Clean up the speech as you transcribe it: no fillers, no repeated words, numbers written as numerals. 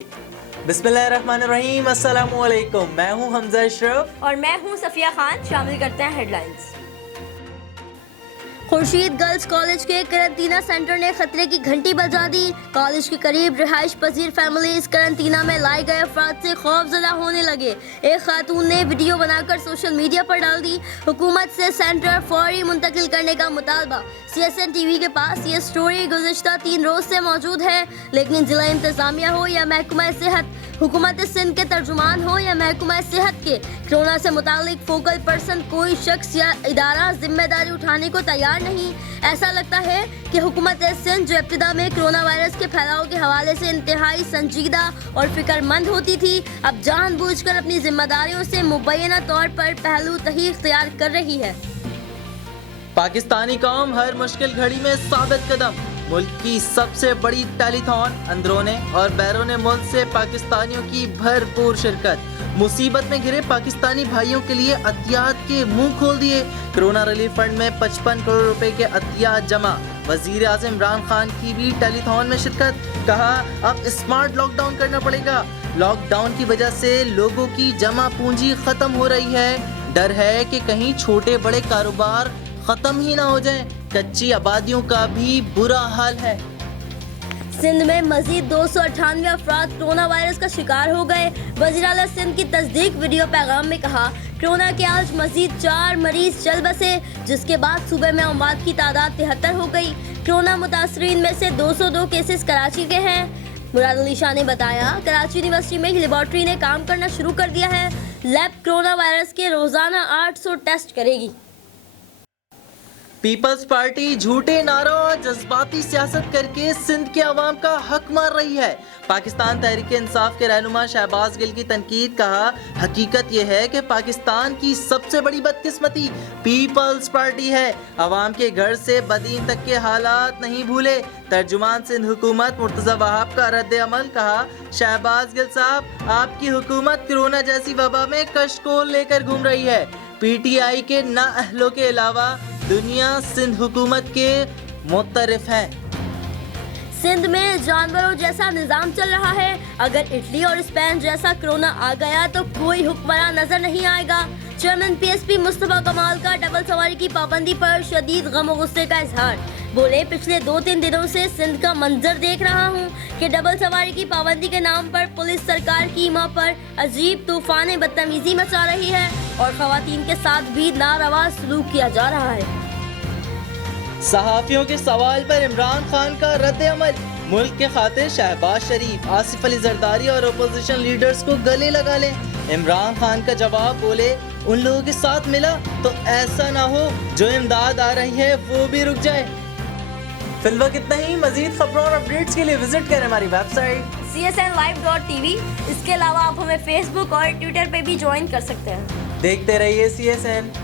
बिस्मिल्लाहिर्रहमानिर्रहीम, अस्सलामु अलैकुम। मैं हूं हमजा अशरफ और मैं हूं सफिया खान। शामिल करते हैं हेडलाइंस। खुर्शीद गर्ल्स कॉलेज के करंटीना सेंटर ने खतरे की घंटी बजा दी। कॉलेज के करीब रिहाइश पजीर फैमिलीज करंटीना में लाए गए अफराद से खौफजदा होने लगे। एक खातून ने वीडियो बनाकर सोशल मीडिया पर डाल दी। हुकूमत से सेंटर फौरी मुंतकिल करने का मुतालबा। CSN TV के पास ये स्टोरी गुज़िश्ता 3 रोज से मौजूद है, लेकिन जिला इंतजामिया हो या महकमा सेहत, हुकूमत सिंध के तर्जुमान हो या महकमा सेहत के, कोरोना से मुतालिक फोकल पर्सन कोई शख्स या इदारा जिम्मेदारी उठाने को तैयार नहीं। ऐसा लगता है कि हुकूमत सिंध जो इब्तिदा में कोरोना वायरस के फैलाव के हवाले से इंतहाई संजीदा और फिक्रमंद होती थी, अब जानबूझकर अपनी जिम्मेदारियों से मुबैना तौर पर पहलू तही इख्तियार कर रही है। पाकिस्तानी कौम हर मुश्किल घड़ी में साबित कदम। मुल्क की सबसे बड़ी टेलीथॉन, अंदरूने और बैरूने मुल्क से पाकिस्तानियों की भरपूर शिरकत। मुसीबत में घिरे पाकिस्तानी भाइयों के लिए अतियात के मुंह खोल दिए। कोरोना रिलीफ फंड में 55 करोड़ रुपए के अतियात जमा। वजीर आज़म इमरान खान की भी टेलीथॉन में शिरकत। कहा अब स्मार्ट लॉकडाउन करना पड़ेगा। लॉकडाउन की वजह से लोगों की जमा पूंजी खत्म हो रही है। डर है कि कहीं छोटे बड़े कारोबार खत्म ही ना हो जाएं। कच्ची आबादियों का भी बुरा हाल है। सिंध में मजीद 298 अफराद कोरोना वायरस का शिकार हो गए। वज़ीर आला सिंध की तस्दीक वीडियो पैगाम में कहा, कोरोना के आज मजीद 4 मरीज चल बसे, जिसके बाद सूबे में अमवात की तादाद 73 हो गई। कोरोना मुतासरीन में से 202 केसेस कराची के हैं। मुराद अली शाह ने बताया, कराची यूनिवर्सिटी में लेबॉर्ट्री ने काम करना शुरू कर दिया है। लैब कोरोना वायरस के रोजाना 800 टेस्ट करेगी। पीपल्स पार्टी झूठे नारों और जज्बाती सियासत करके सिंध के अवाम का हक मार रही है। पाकिस्तान तहरीक इंसाफ के रहनुमा शहबाज गिल की तनकीद। कहा, हकीकत यह है कि पाकिस्तान की सबसे बड़ी बदकिस्मती पीपल्स पार्टी है। अवाम के घर से बदीन तक के हालात नहीं भूले। तर्जुमान सिंध हुकूमत मुर्तज़ा वहाब का रद्द अमल। कहा, शहबाज गिल साहब, आपकी हुकूमत कोरोना जैसी वबा में कशकोल लेकर घूम रही है। PTI के नाअहलों के अलावा दुनिया सिंध हुकूमत के मुतरफ है। सिंध में जानवरों जैसा निजाम चल रहा है। अगर इटली और स्पेन जैसा कोरोना आ गया तो कोई हुक्मरान नजर नहीं आएगा। चेयरमैन PSP मुस्तफा कमाल का डबल सवारी की पाबंदी पर शदीद गम और गुस्से का इजहार। बोले, पिछले 2-3 दिनों से सिंध का मंजर देख रहा हूँ कि डबल सवारी की पाबंदी के नाम पर पुलिस सरकार की ईमा पर अजीब तूफान बदतमीजी मचा रही है और खवातीन के साथ भी नारवा सलूक किया जा रहा है। सहाफियों के सवाल पर इमरान खान का रद्द अमल। मुल्क के खातिर शहबाज शरीफ, आसिफ अली जरदारी और अपोजिशन लीडर्स को गले लगा लें। इमरान खान का जवाब, बोले, उन लोगों के साथ मिला तो ऐसा ना हो जो इमदाद आ रही है वो भी रुक जाए। फिलहाल कितना ही। मजीद खबरों और अपडेट्स के लिए विजिट करें हमारी वेबसाइट csnlive.tv। इसके अलावा आप हमें Facebook और Twitter पे भी ज्वाइन कर सकते हैं। देखते रहिए CSN।